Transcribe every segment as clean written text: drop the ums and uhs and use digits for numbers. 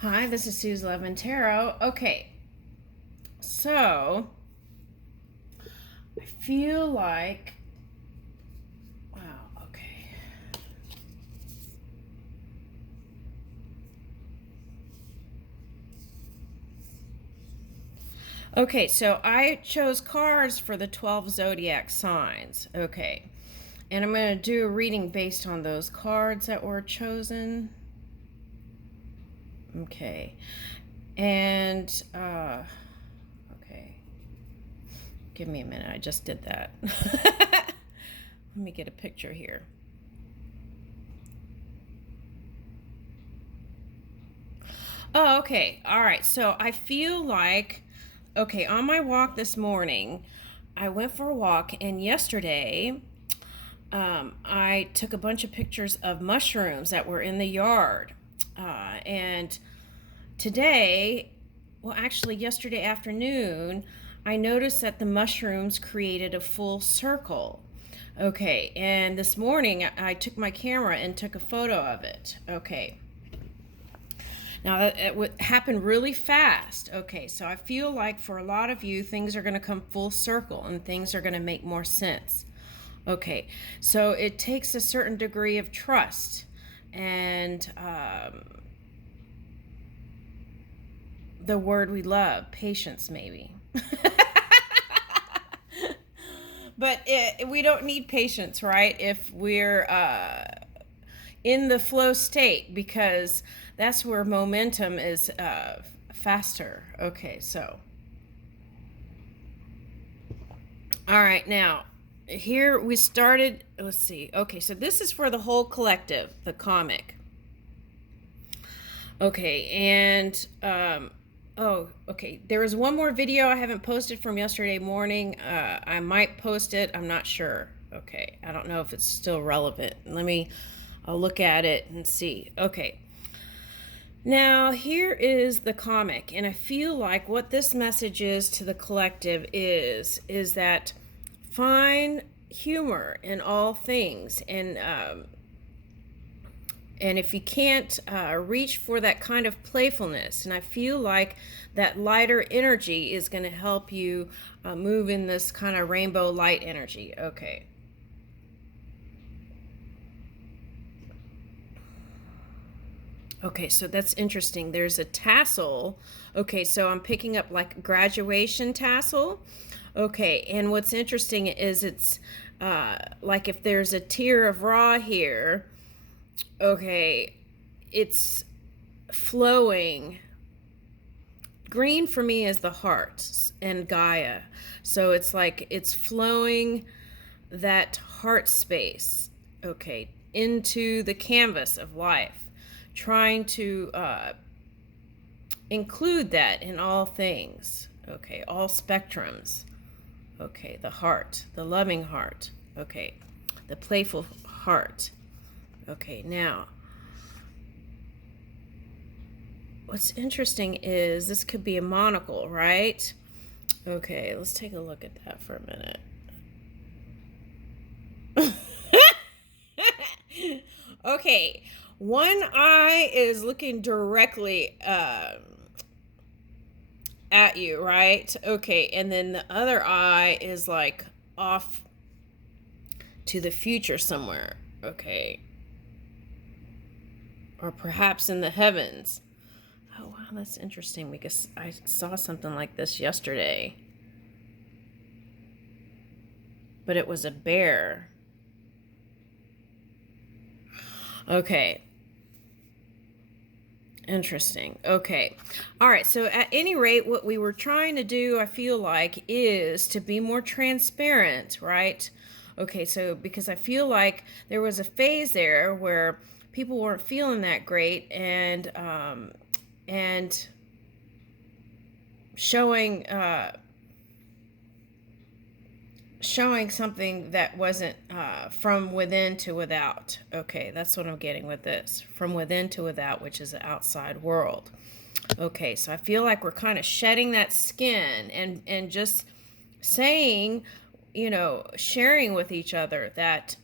Hi, this is Sue's Love and Tarot. Okay, so I feel like, wow, okay. Okay, so I chose cards for the 12 zodiac signs. Okay, and I'm going to do a reading based on those cards that were chosen. Okay, and, okay. Give me a minute, I just did that. Let me get a picture here. Oh, okay. All right. So I feel like, okay, on my walk this morning, I went for a walk, and yesterday, I took a bunch of pictures of mushrooms that were in the yard. And today, well, actually, yesterday afternoon, I noticed that the mushrooms created a full circle. Okay, and this morning I took my camera and took a photo of it. Okay. Now, it happened really fast. Okay, so I feel like for a lot of you, things are going to come full circle and things are going to make more sense. Okay, so it takes a certain degree of trust and the word we love, patience, maybe. But we don't need patience, right? If we're in the flow state, because that's where momentum is faster. Okay, so. All right, now, here we started. Let's see. Okay, so this is for the whole collective, the comic. Okay, and oh, okay. There was one more video I haven't posted from yesterday morning. I might post it. I'm not sure. Okay, I don't know if it's still relevant. I'll look at it and see. Okay. Now, here is the comic, and I feel like what this message is to the collective is that find humor in all things, and if you can't reach for that kind of playfulness, and I feel like that lighter energy is going to help you move in this kind of rainbow light energy. Okay. Okay, so that's interesting. There's a tassel. Okay, so I'm picking up like graduation tassel. Okay, and what's interesting is it's like if there's a tier of raw here, okay, it's flowing. Green for me is the heart and Gaia. So it's like it's flowing that heart space, okay, into the canvas of life, trying to include that in all things, okay, all spectrums, okay, the heart, the loving heart, okay, the playful heart, okay. Now, what's interesting is this could be a monocle, right? Okay, let's take a look at that for a minute. Okay, one eye is looking directly at you, right? Okay, and then the other eye is like off to the future somewhere, okay, or perhaps in the heavens. Oh wow, that's interesting because I saw something like this yesterday, but it was a bear. Okay. Interesting. Okay. All right. So, at any rate, what we were trying to do, I feel like, is to be more transparent, right? Okay. So, because I feel like there was a phase there where people weren't feeling that great, and showing showing something that wasn't from within to without. Okay, that's what I'm getting with this. From within to without, which is the outside world. Okay, so I feel like we're kind of shedding that skin and just saying, sharing with each other that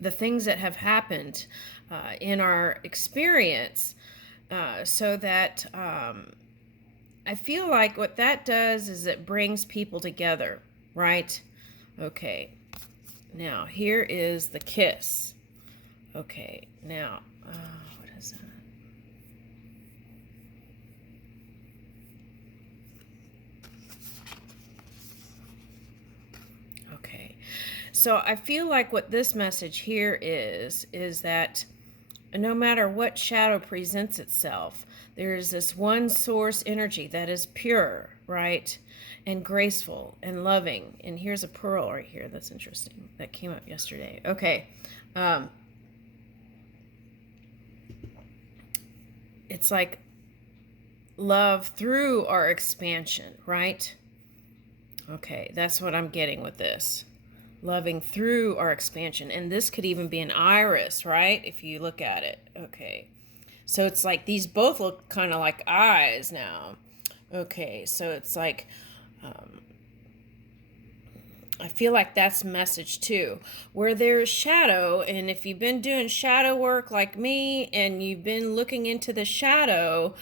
the things that have happened in our experience so that I feel like what that does is it brings people together, right? Okay, now here is the kiss. Okay, now, what is that? Okay, so I feel like what this message here is that no matter what shadow presents itself, there is this one source energy that is pure, right? And graceful and loving. And here's a pearl right here that's interesting. That came up yesterday. Okay. It's like love through our expansion, right? Okay, that's what I'm getting with this. Loving through our expansion. And this could even be an iris, right? If you look at it. Okay. So it's like these both look kind of like eyes now. Okay, so it's like I feel like that's message too. Where there's shadow, and if you've been doing shadow work like me and you've been looking into the shadow,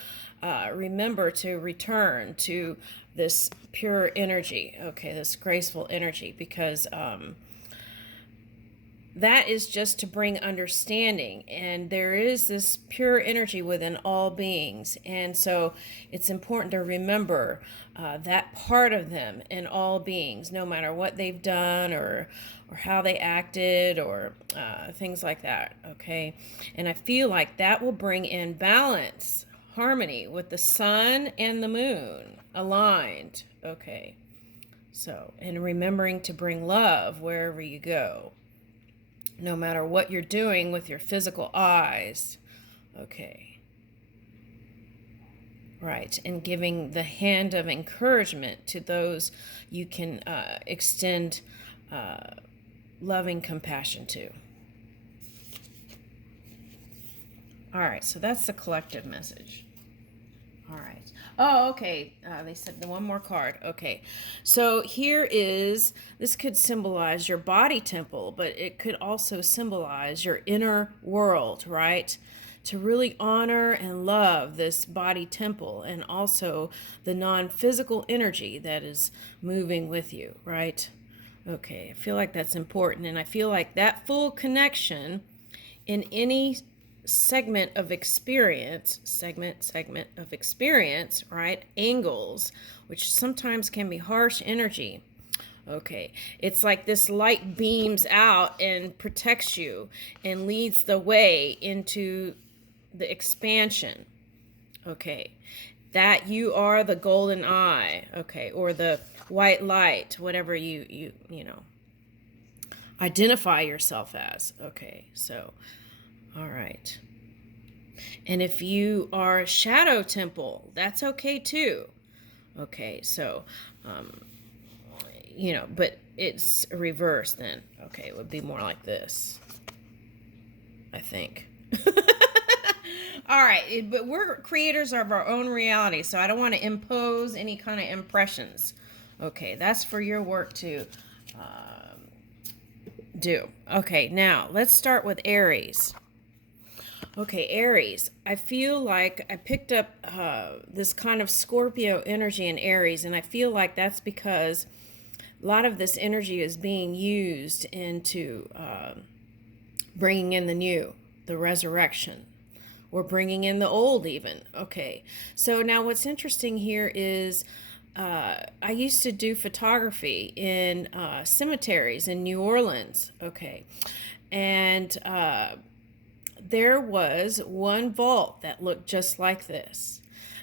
remember to return to this pure energy, okay, this graceful energy, because that is just to bring understanding, and there is this pure energy within all beings, and so it's important to remember that part of them in all beings, no matter what they've done or how they acted or things like that. Okay, and I feel like that will bring in balance, harmony with the sun and the moon aligned. Okay, so, and remembering to bring love wherever you go, no matter what you're doing with your physical eyes. Okay. Right. And giving the hand of encouragement to those you can extend loving compassion to. All right. So that's the collective message. All right. Oh, okay. They said one more card. Okay. So here is, this could symbolize your body temple, but it could also symbolize your inner world, right? To really honor and love this body temple and also the non-physical energy that is moving with you, right? Okay. I feel like that's important. And I feel like that full connection in any segment of experience, right? Angles, which sometimes can be harsh energy. Okay, it's like this light beams out and protects you and leads the way into the expansion. Okay, that you are the golden eye. Okay, or the white light, whatever you identify yourself as. Okay, so all right. And if you are a shadow temple, that's okay too. Okay, so, but it's reversed then. Okay, it would be more like this, I think. All right, but we're creators of our own reality, so I don't want to impose any kind of impressions. Okay, that's for your work to do. Okay, now let's start with Aries. Okay, Aries, I feel like I picked up this kind of Scorpio energy in Aries, and I feel like that's because a lot of this energy is being used into bringing in the new, the resurrection, or bringing in the old even. Okay, so now what's interesting here is I used to do photography in cemeteries in New Orleans. Okay, and there was one vault that looked just like this.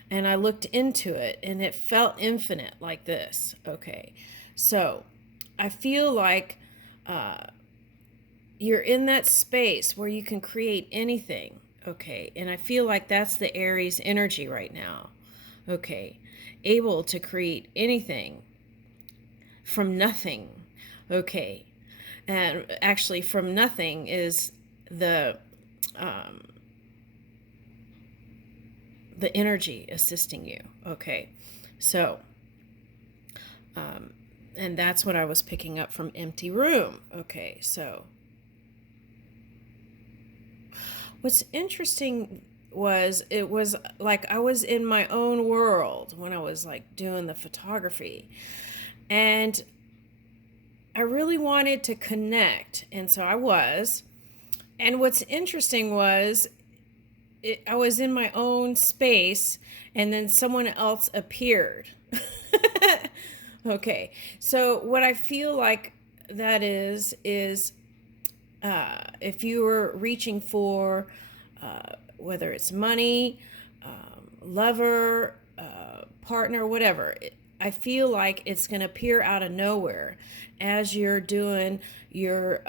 And I looked into it and it felt infinite like this. Okay. So I feel like you're in that space where you can create anything. Okay. And I feel like that's the Aries energy right now. Okay. Able to create anything from nothing. Okay. And actually, from nothing is the energy assisting you. Okay, so and that's what I was picking up from Empty Room. Okay, so what's interesting it was like I was in my own world when I was like doing the photography. And I really wanted to connect, and so I was. And what's interesting was I was in my own space, and then someone else appeared. Okay, so what I feel like that is if you were reaching for whether it's money, lover, partner, whatever, I feel like it's going to appear out of nowhere as you're doing your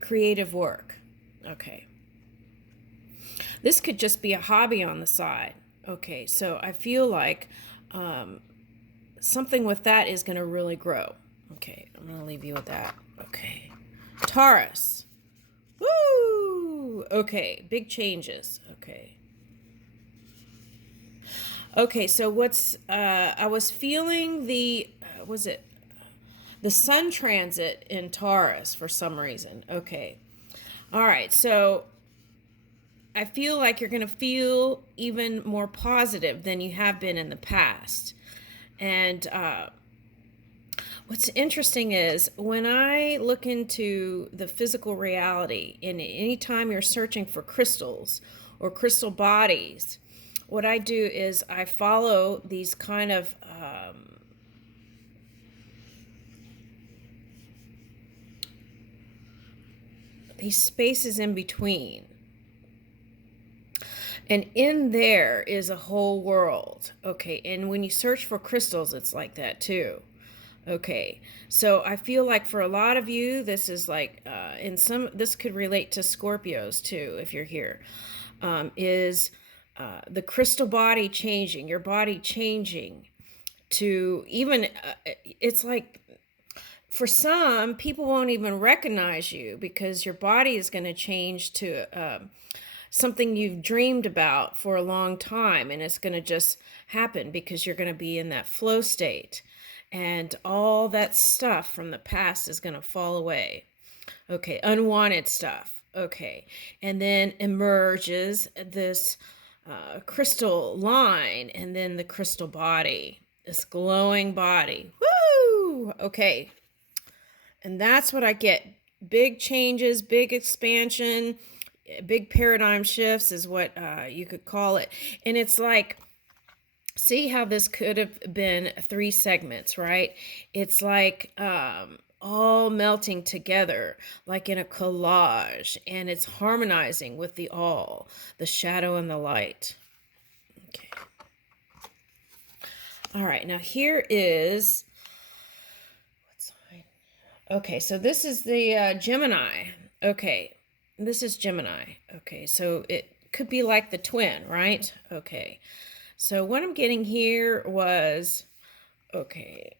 creative work. Okay. This could just be a hobby on the side. Okay, so I feel like something with that is going to really grow. Okay, I'm going to leave you with that. Okay. Taurus. Woo! Okay, big changes. Okay. Okay, so I was feeling was it the sun transit in Taurus for some reason. Okay. All right, so I feel like you're going to feel even more positive than you have been in the past. And what's interesting is when I look into the physical reality, and anytime you're searching for crystals or crystal bodies, what I do is I follow these kind of these spaces in between. And in there is a whole world. Okay, and when you search for crystals, it's like that too. Okay, so I feel like for a lot of you, this is like, this could relate to Scorpios too, if you're here, is the crystal body changing, your body changing to even, it's like, for some, people won't even recognize you because your body is going to change to something you've dreamed about for a long time, and it's going to just happen because you're going to be in that flow state, and all that stuff from the past is going to fall away. Okay, unwanted stuff. Okay, and then emerges this crystal line, and then the crystal body, this glowing body. Woo! Okay, and that's what I get. Big changes, big expansion, big paradigm shifts is what you could call it. And it's like, see how this could have been 3 segments, right? It's like all melting together like in a collage, and it's harmonizing with the all, the shadow and the light. Okay. All right, now here is, okay, so this is the Gemini. Okay, this is Gemini. Okay, so it could be like the twin, right? Okay, so what I'm getting here was, okay,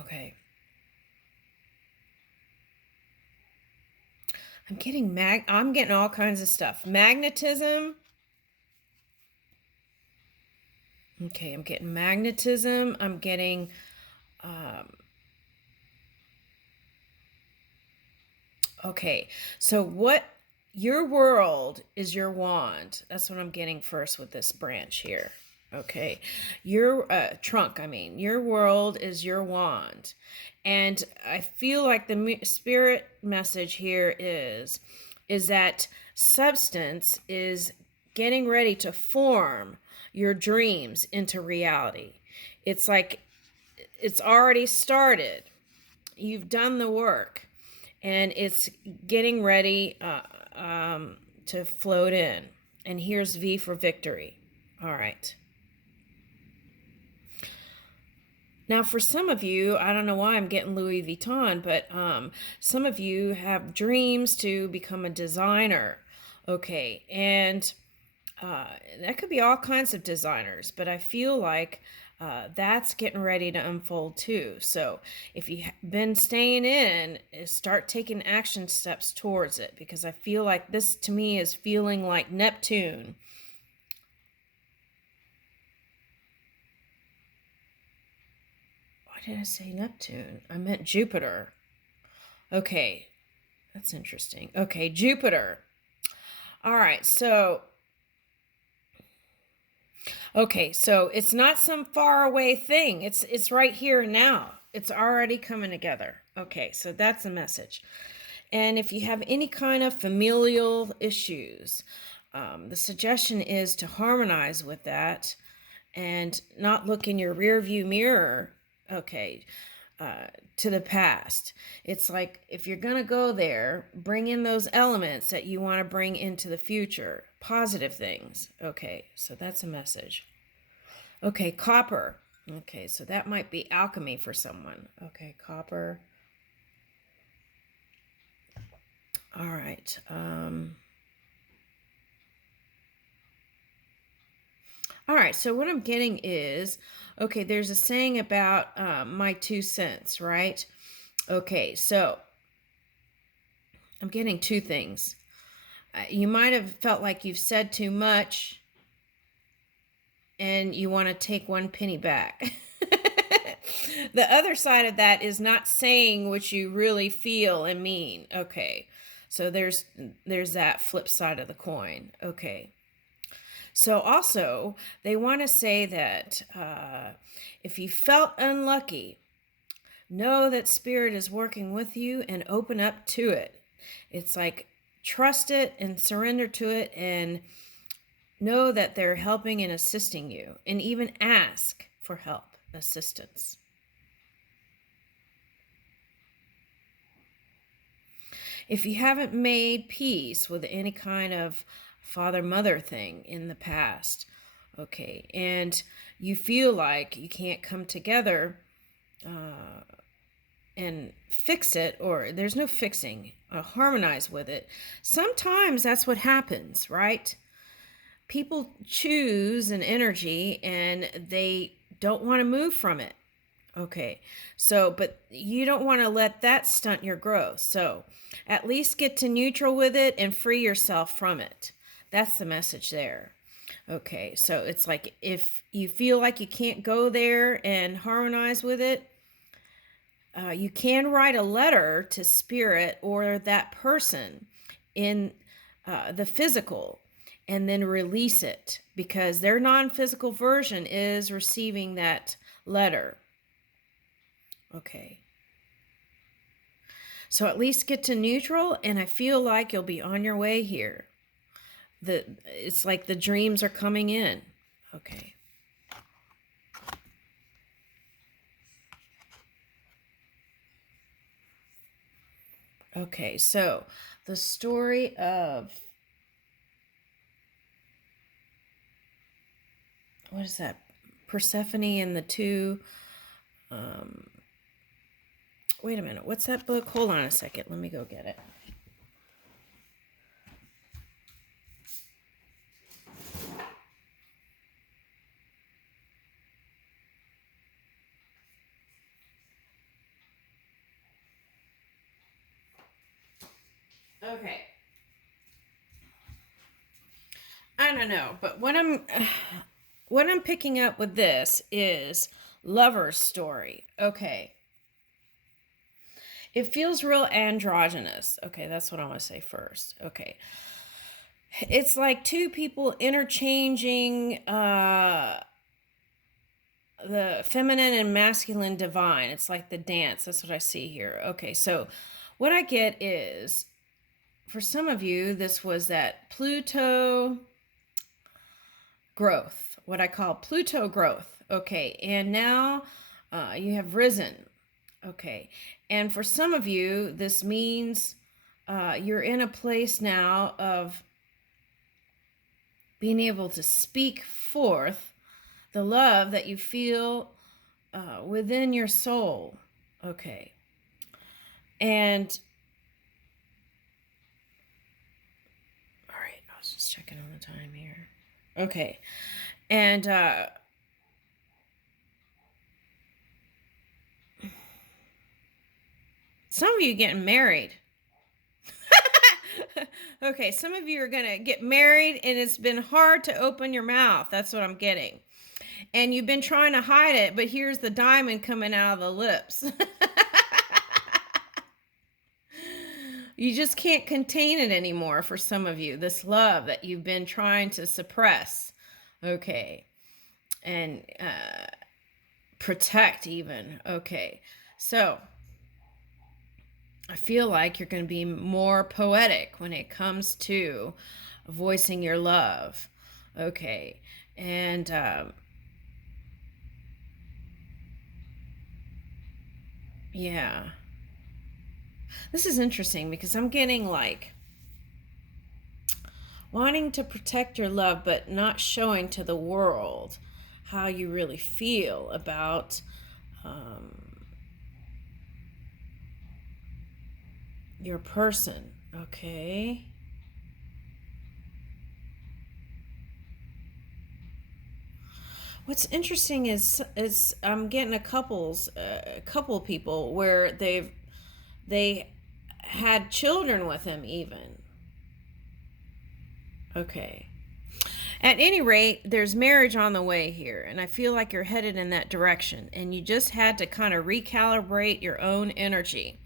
okay. I'm getting all kinds of stuff. Magnetism. Okay, I'm getting magnetism. I'm getting okay, so what your world is your wand. That's what I'm getting first with this branch here. Okay, your trunk, I mean, your world is your wand. And I feel like the spirit message here is that substance is getting ready to form your dreams into reality. It's like it's already started. You've done the work, and it's getting ready to float in. And here's V for victory. All right. Now, for some of you, I don't know why I'm getting Louis Vuitton, but some of you have dreams to become a designer. Okay, and that could be all kinds of designers, but I feel like that's getting ready to unfold too. So if you've been staying in, start taking action steps towards it, because I feel like this to me is feeling like Neptune. Why did I say Neptune? I meant Jupiter. Okay, that's interesting. Okay, Jupiter. All right, so it's not some far away thing. It's right here and now. It's already coming together. Okay, so that's a message. And if you have any kind of familial issues, the suggestion is to harmonize with that and not look in your rear view mirror, okay, to the past. It's like if you're going to go there, bring in those elements that you want to bring into the future, positive things. Okay, so that's a message. Okay, copper. Okay, so that might be alchemy for someone. Okay, copper. All right. All right, so what I'm getting is, okay, there's a saying about my 2 cents, right? Okay, so I'm getting two things. You might have felt like you've said too much and you want to take 1 penny back. The other side of that is not saying what you really feel and mean. Okay, so there's that flip side of the coin. Okay. So also, they want to say that if you felt unlucky, know that Spirit is working with you and open up to it. It's like trust it and surrender to it and know that they're helping and assisting you, and even ask for help, assistance. If you haven't made peace with any kind of father-mother thing in the past, okay, and you feel like you can't come together and fix it, or there's no fixing, harmonize with it, sometimes that's what happens, right? People choose an energy and they don't want to move from it. Okay, so, but you don't want to let that stunt your growth. So at least get to neutral with it and free yourself from it. That's the message there. Okay, so it's like if you feel like you can't go there and harmonize with it, you can write a letter to Spirit or that person in the physical and then release it, because their non-physical version is receiving that letter. Okay. So at least get to neutral, and I feel like you'll be on your way here. It's like the dreams are coming in. Okay. Okay, so the story of, what is that? Persephone and the two, wait a minute, what's that book? Hold on a second, let me go get it. Okay. I don't know, but what I'm picking up with this is lover's story. Okay. It feels real androgynous. Okay, that's what I want to say first. Okay. It's like two people interchanging the feminine and masculine divine. It's like the dance. That's what I see here. Okay, so what I get is, for some of you, this was that Pluto growth, what I call Pluto growth. Okay, and now you have risen. Okay, and for some of you, this means you're in a place now of being able to speak forth the love that you feel within your soul. Okay, and all right, I was just checking on the time here. Okay, and some of you getting married. Okay, some of you are going to get married and it's been hard to open your mouth. That's what I'm getting. And you've been trying to hide it, but here's the diamond coming out of the lips. You just can't contain it anymore for some of you, this love that you've been trying to suppress. Okay. And protect even. Okay. So I feel like you're going to be more poetic when it comes to voicing your love. Okay. And yeah. This is interesting because I'm getting like wanting to protect your love, but not showing to the world how you really feel about your person. Okay. What's interesting is I'm getting a couple people where they had children with him even. Okay. At any rate, there's marriage on the way here, and I feel like you're headed in that direction, and you just had to kind of recalibrate your own energy.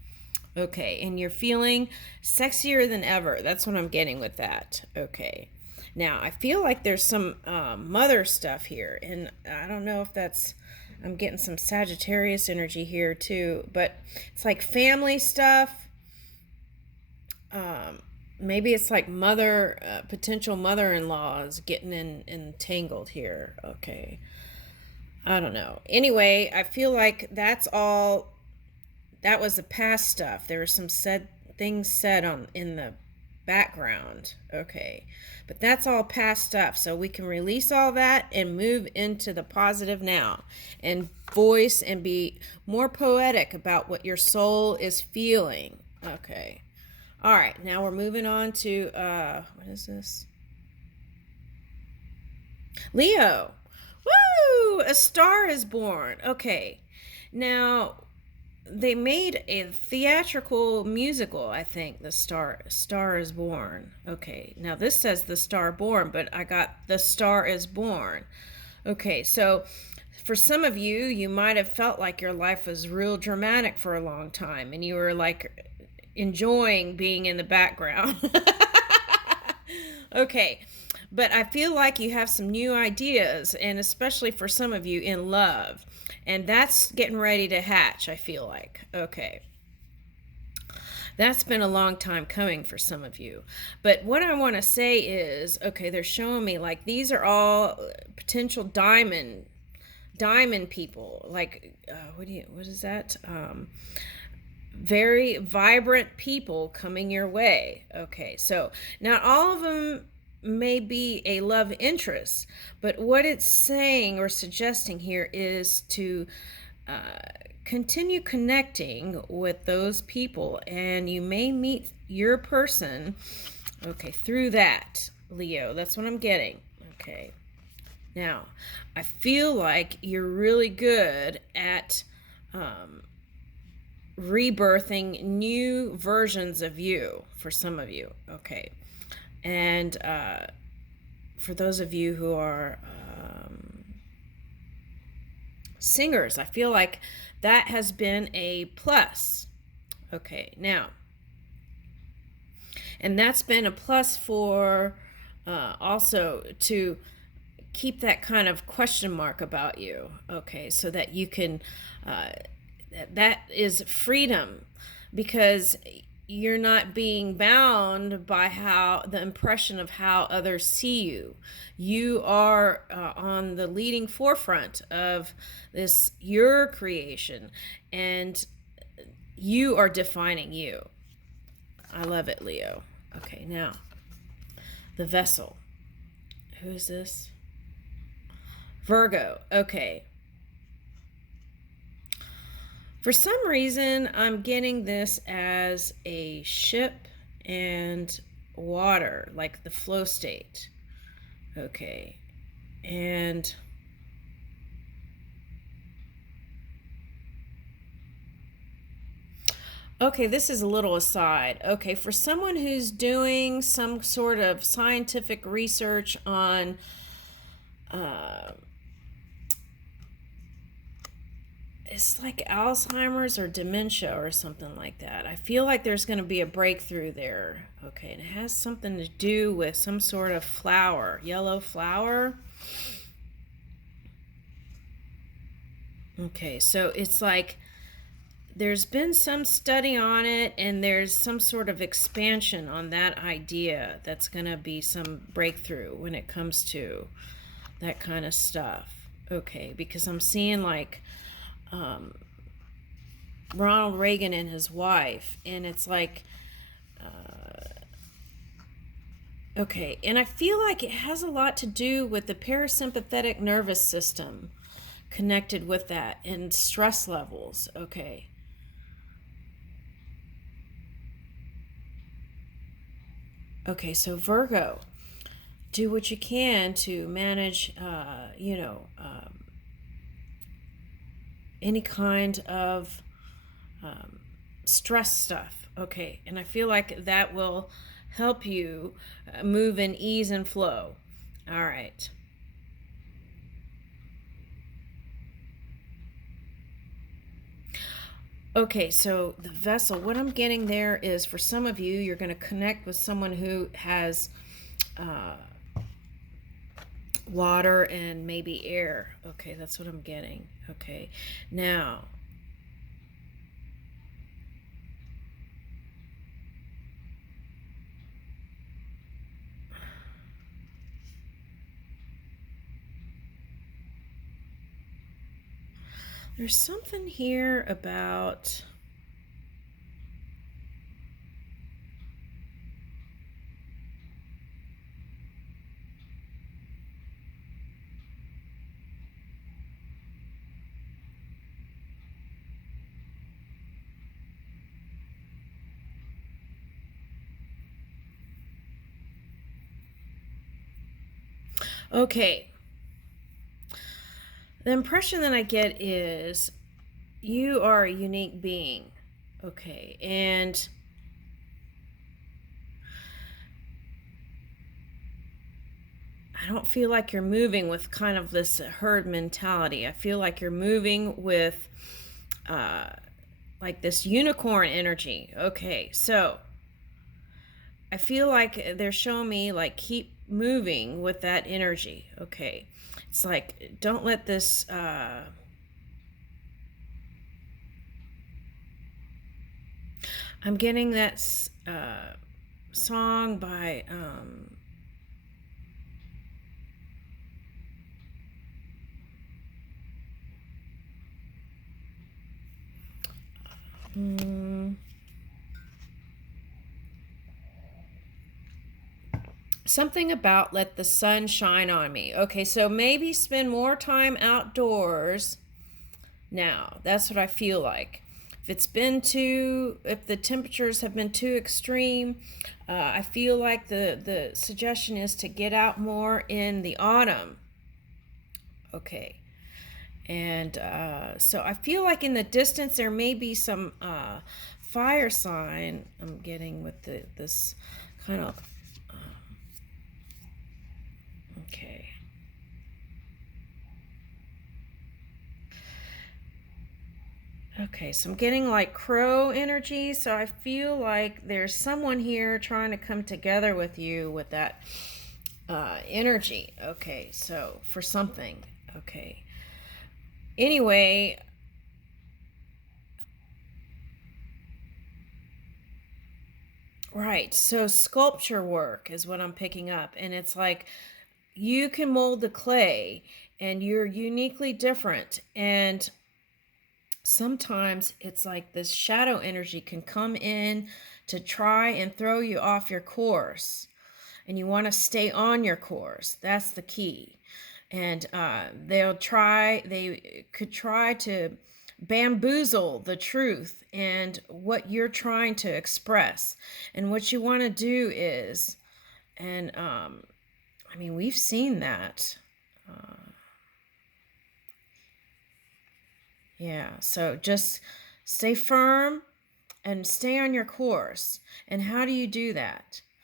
Okay, and you're feeling sexier than ever. That's what I'm getting with that. Okay. Now, I feel like there's some mother stuff here, and I don't know if that's, I'm getting some Sagittarius energy here too, but it's like family stuff. Maybe it's like potential mother-in-laws getting entangled here. Okay. I don't know. Anyway, I feel like that was the past stuff. There were some things said in the background. Okay. But that's all past stuff. So we can release all that and move into the positive now and voice and be more poetic about what your soul is feeling. Okay. All right. Now we're moving on to, what is this? Leo. Woo! A star is born. Okay. Now, they made a theatrical musical, I think, The Star is Born. Okay, now this says The Star Born, but I got The Star is Born. Okay, so for some of you, you might have felt like your life was real dramatic for a long time, and you were like enjoying being in the background. Okay, but I feel like you have some new ideas, and especially for some of you in love. And that's getting ready to hatch, I feel like. Okay. That's been a long time coming for some of you. But what I want to say is, okay, they're showing me like these are all potential diamond people. Like, what is that? Very vibrant people coming your way. Okay, so not all of them may be a love interest, but what it's saying or suggesting here is to continue connecting with those people, and you may meet your person, okay, through that, Leo. That's what I'm getting. Okay. Now, I feel like you're really good at rebirthing new versions of you for some of you. Okay. And for those of you who are singers, I feel like that has been a plus. Okay, now, and that's been a plus for also to keep that kind of question mark about you. Okay, so that you can, that is freedom, because you're not being bound by the impression of how others see you. You are on the leading forefront of your creation, and you are defining you. I love it, Leo. Okay, now, the vessel. Who is this? Virgo. Okay. For some reason, I'm getting this as a ship and water, like the flow state. Okay. And okay, this is a little aside. Okay, for someone who's doing some sort of scientific research on it's like Alzheimer's or dementia or something like that. I feel like there's going to be a breakthrough there. Okay, and it has something to do with some sort of flower, yellow flower. Okay, so it's like there's been some study on it, and there's some sort of expansion on that idea that's going to be some breakthrough when it comes to that kind of stuff. Okay, because I'm seeing like Ronald Reagan and his wife, and it's like, okay, and I feel like it has a lot to do with the parasympathetic nervous system connected with that and stress levels. Okay. Okay, so Virgo, do what you can to manage, any kind of stress stuff. Okay, and I feel like that will help you move in ease and flow. All right. Okay, so the vessel, what I'm getting there is for some of you, you're going to connect with someone who has water and maybe air. Okay, that's what I'm getting. Okay, now there's something here about okay. The impression that I get is you are a unique being. Okay, and I don't feel like you're moving with kind of this herd mentality. I feel like you're moving with like this unicorn energy. Okay, so I feel like they're showing me like keep moving with that energy. Okay, it's like don't let this. I'm getting that song by. Something about let the sun shine on me. Okay, so maybe spend more time outdoors now. That's what I feel like. If the temperatures have been too extreme, I feel like the suggestion is to get out more in the autumn. Okay. And so I feel like in the distance there may be some fire sign I'm getting with this kind of. Okay. Okay, so I'm getting like crow energy, so I feel like there's someone here trying to come together with you with that energy. Okay, so for something. Okay. Anyway, right, so sculpture work is what I'm picking up, and it's like you can mold the clay and you're uniquely different, and sometimes it's like this shadow energy can come in to try and throw you off your course, and you want to stay on your course. That's the key. And they could try to bamboozle the truth and what you're trying to express. And what you want to do is, and I mean, we've seen that. Yeah, so just stay firm and stay on your course. And how do you do that?